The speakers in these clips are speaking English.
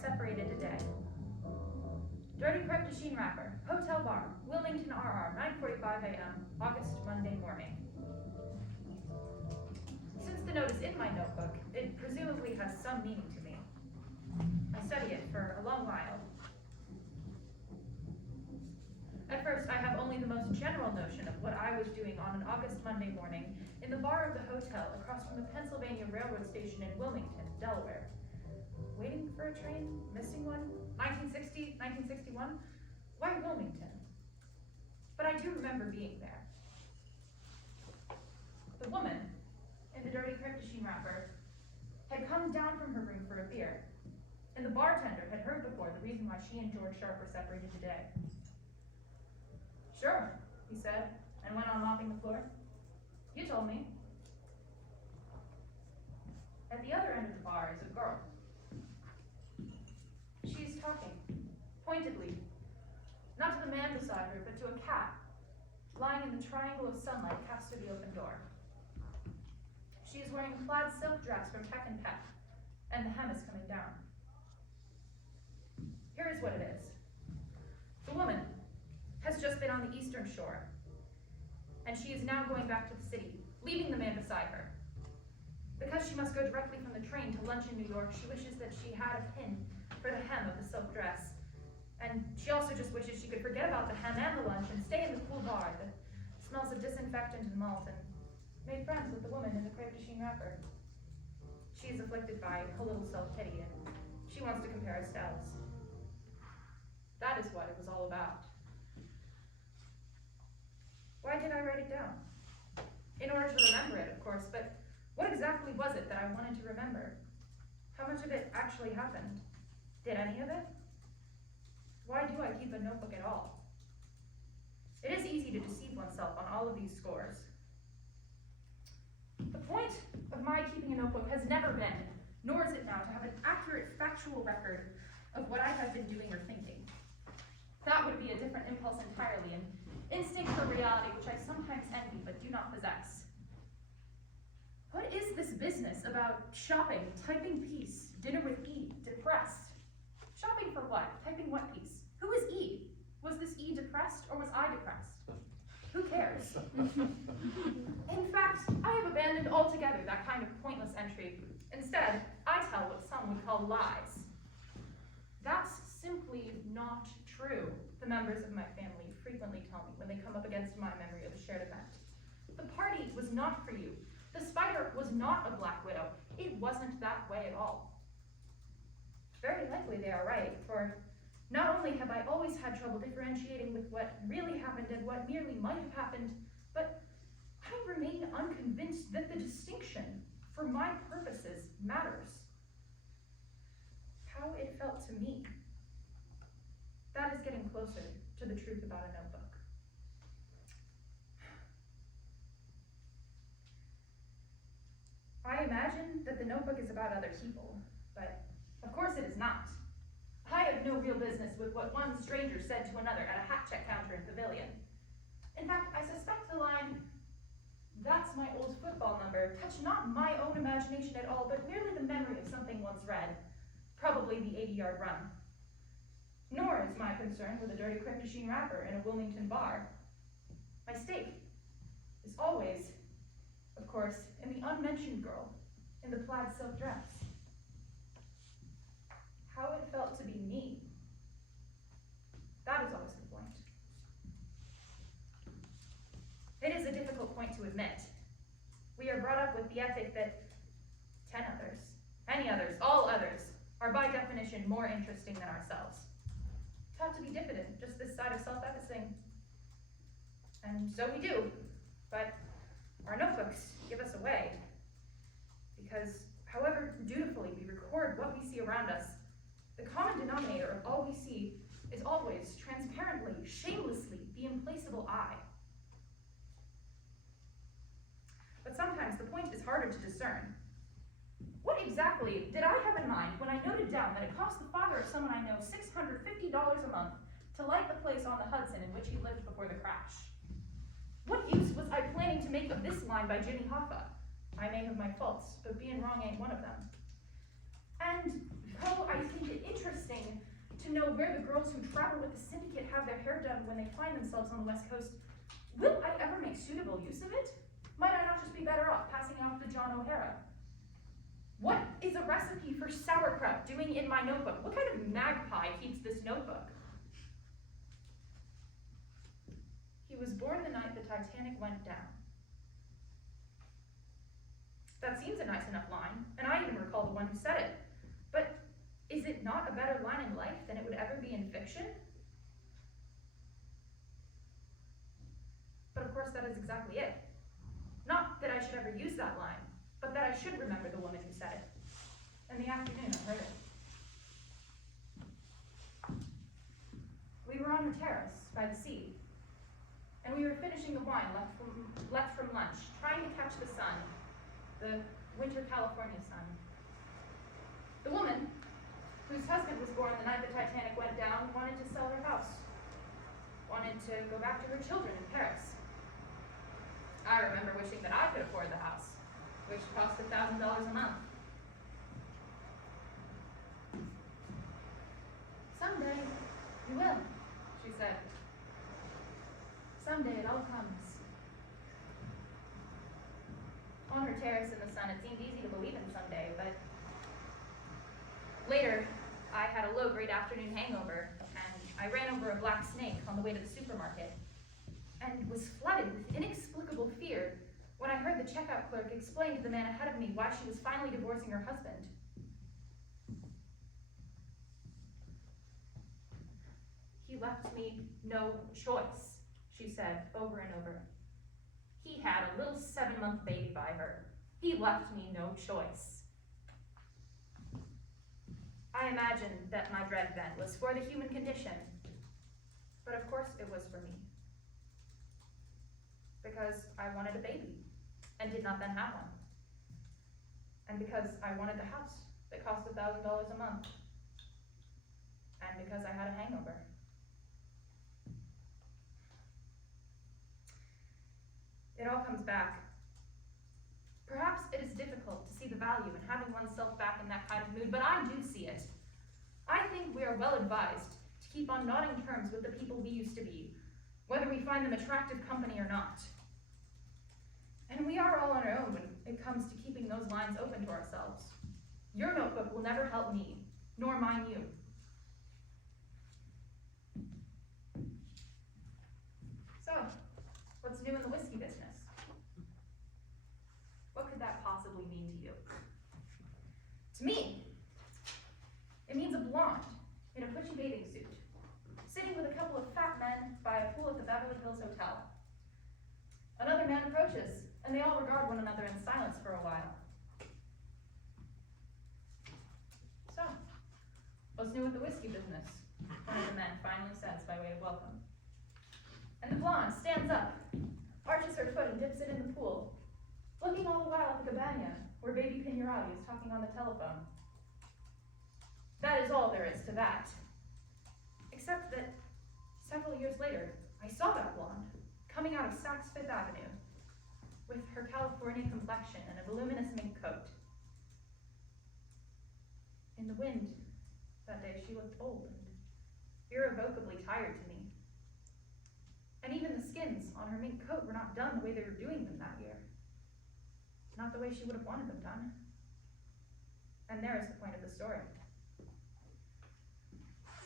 separated today. Dirty crepe de chine wrapper, hotel bar, Wilmington RR, 9:45 a.m., August Monday morning. Since the note is in my notebook, it presumably has some meaning to me. I study it for a long while. At first, I have only the most general notion of what I was doing on an August Monday morning in the bar of the hotel across from the Pennsylvania Railroad station in Wilmington, Delaware. Waiting for a train, missing one, 1960, 1961? Why Wilmington? But I do remember being there. The woman in the dirty crepe de chine wrapper had come down from her room for a beer, and the bartender had heard before the reason why she and George Sharp were separated today. Sure, he said, and went on mopping the floor. You told me. At the other end of the bar is a girl. She's talking, pointedly, not to the man beside her, but to a cat, lying in the triangle of sunlight cast through the open door. She is wearing a plaid silk dress from Peck and Peck, and the hem is coming down. Here is what it is. The woman has just been on the Eastern Shore, and she is now going back to the city, leaving the man beside her. Because she must go directly from the train to lunch in New York, she wishes that she had a pin for the hem of the silk dress. And she also just wishes she could forget about the hem and the lunch and stay in the cool bar that smells of disinfectant and malt, and make friends with the woman in the crepe de chine wrapper. She is afflicted by a little self-pity, and she wants to compare styles. That is what it was all about. Why did I write it down? In order to remember it, of course, but what exactly was it that I wanted to remember? How much of it actually happened? Did any of it? Why do I keep a notebook at all? It is easy to deceive oneself on all of these scores. The point of my keeping a notebook has never been, nor is it now, to have an accurate, factual record of what I have been doing or thinking. That would be a different impulse entirely, an instinct for reality which I sometimes envy but do not possess. What is this business about shopping, typing peace, dinner with E, depressed? Shopping for what? Typing what piece? Who is E? Was this E depressed or was I depressed? Who cares? In fact, I have abandoned altogether that kind of pointless entry. Instead, I tell what some would call lies. That's simply not true, the members of my family frequently tell me when they come up against my memory of a shared event. The party was not for you. The spider was not a black widow. It wasn't that way at all. Very likely they are right, for not only have I always had trouble differentiating with what really happened and what merely might have happened, but I remain unconvinced that the distinction, for my purposes, matters. How it felt to me. That is getting closer to the truth about a notebook. I imagine that the notebook is about other people, but of course it is not. I have no real business with what one stranger said to another at a hat check counter in Pavilion. In fact, I suspect the line, "That's my old football number," touched not my own imagination at all, but merely the memory of something once read, probably the 80-yard run. Nor is my concern with a dirty crepe de chine wrapper in a Wilmington bar. My stake is always, of course, in the unmentioned girl in the plaid silk dress. How it felt to be me. That is always the point. It is a difficult point to admit. We are brought up with the ethic that 10 others, any others, all others, are by definition more interesting than ourselves. Taught to be diffident, just this side of self-effacing. And so we do, but our notebooks give us away. Because however dutifully we record what we see around us, the common denominator of all we see is always, transparently, shamelessly, the implacable I. But sometimes the point is harder to discern. What exactly did I have in mind when I noted down that it cost the father of someone I know $650 a month to light the place on the Hudson in which he lived before the crash? What use was I planning to make of this line by Jimmy Hoffa? I may have my faults, but being wrong ain't one of them. And though I think it interesting to know where the girls who travel with the syndicate have their hair done when they find themselves on the West Coast, will I ever make suitable use of it? Might I not just be better off passing it off to John O'Hara? What is a recipe for sauerkraut doing in my notebook? What kind of magpie keeps this notebook? He was born the night the Titanic went down. That seems a nice enough line, and I even recall the one who said it. But is it not a better line in life than it would ever be in fiction? But of course, that is exactly it. Not that I should ever use that line, but that I should remember the woman who said it. In the afternoon, I heard it. We were on her terrace by the sea, and we were finishing the wine left from lunch, trying to catch the sun, the winter California sun. The woman, whose husband was born the night the Titanic went down, wanted to sell her house, wanted to go back to her children in Paris. I remember wishing that I could afford the house, which cost $1,000 a month. Someday, you will, she said. Someday it all comes. On her terrace in the sun, it seemed easy to believe in someday, but later, I had a low-grade afternoon hangover, and I ran over a black snake on the way to the supermarket, and was flooded with inexplicable fear when I heard the checkout clerk explain to the man ahead of me why she was finally divorcing her husband. He left me no choice, she said over and over. He had a little 7-month baby by her. He left me no choice. I imagined that my dread then was for the human condition, but of course it was for me. Because I wanted a baby, and did not then have one. And because I wanted the house that cost $1,000 a month. And because I had a hangover. It all comes back. Perhaps it is difficult to see the value in having oneself back in that kind of mood, but I do see it. I think we are well advised to keep on nodding terms with the people we used to be, whether we find them attractive company or not. And we are all on our own when it comes to keeping those lines open to ourselves. Your notebook will never help me, nor mine you. So, what's new in the whiskey business? What could that possibly mean to you? To me, it means a blonde in a pushy bathing suit, sitting with a couple of fat men by a pool at the Beverly Hills Hotel. Another man approaches, and they all regard one another in silence for a while. So, what's new with the whiskey business? One of the men finally says by way of welcome. And the blonde stands up, arches her foot and dips it in the pool, looking all the while at the cabana, where baby Pignarati is talking on the telephone. That is all there is to that. Except that several years later, I saw that blonde coming out of Saks Fifth Avenue with her California complexion and a voluminous mink coat. In the wind that day, she looked old and irrevocably tired to me. And even the skins on her mink coat were not done the way they were doing them that year. Not the way she would have wanted them done. And there is the point of the story.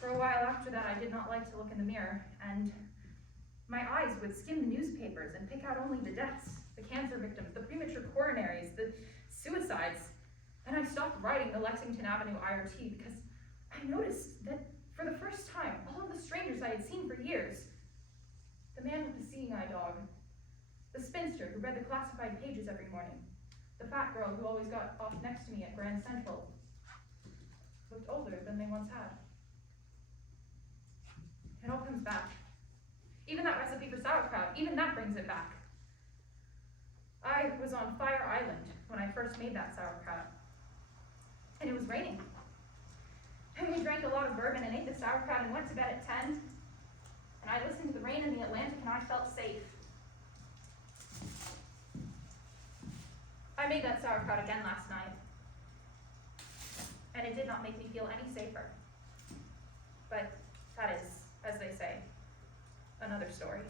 For a while after that, I did not like to look in the mirror, and my eyes would skim the newspapers and pick out only the deaths, the cancer victims, the premature coronaries, the suicides. And I stopped writing the Lexington Avenue IRT because I noticed that for the first time, all of the strangers I had seen for years, the man with the seeing eye dog, the spinster who read the classified pages every morning, the fat girl who always got off next to me at Grand Central, looked older than they once had. It all comes back. Even that recipe for sauerkraut, even that brings it back. I was on Fire Island when I first made that sauerkraut. And it was raining. And we drank a lot of bourbon and ate the sauerkraut and went to bed at 10. And I listened to the rain in the Atlantic and I felt safe. I made that sauerkraut again last night. and it did not make me feel any safer. But that is, as they say, another story.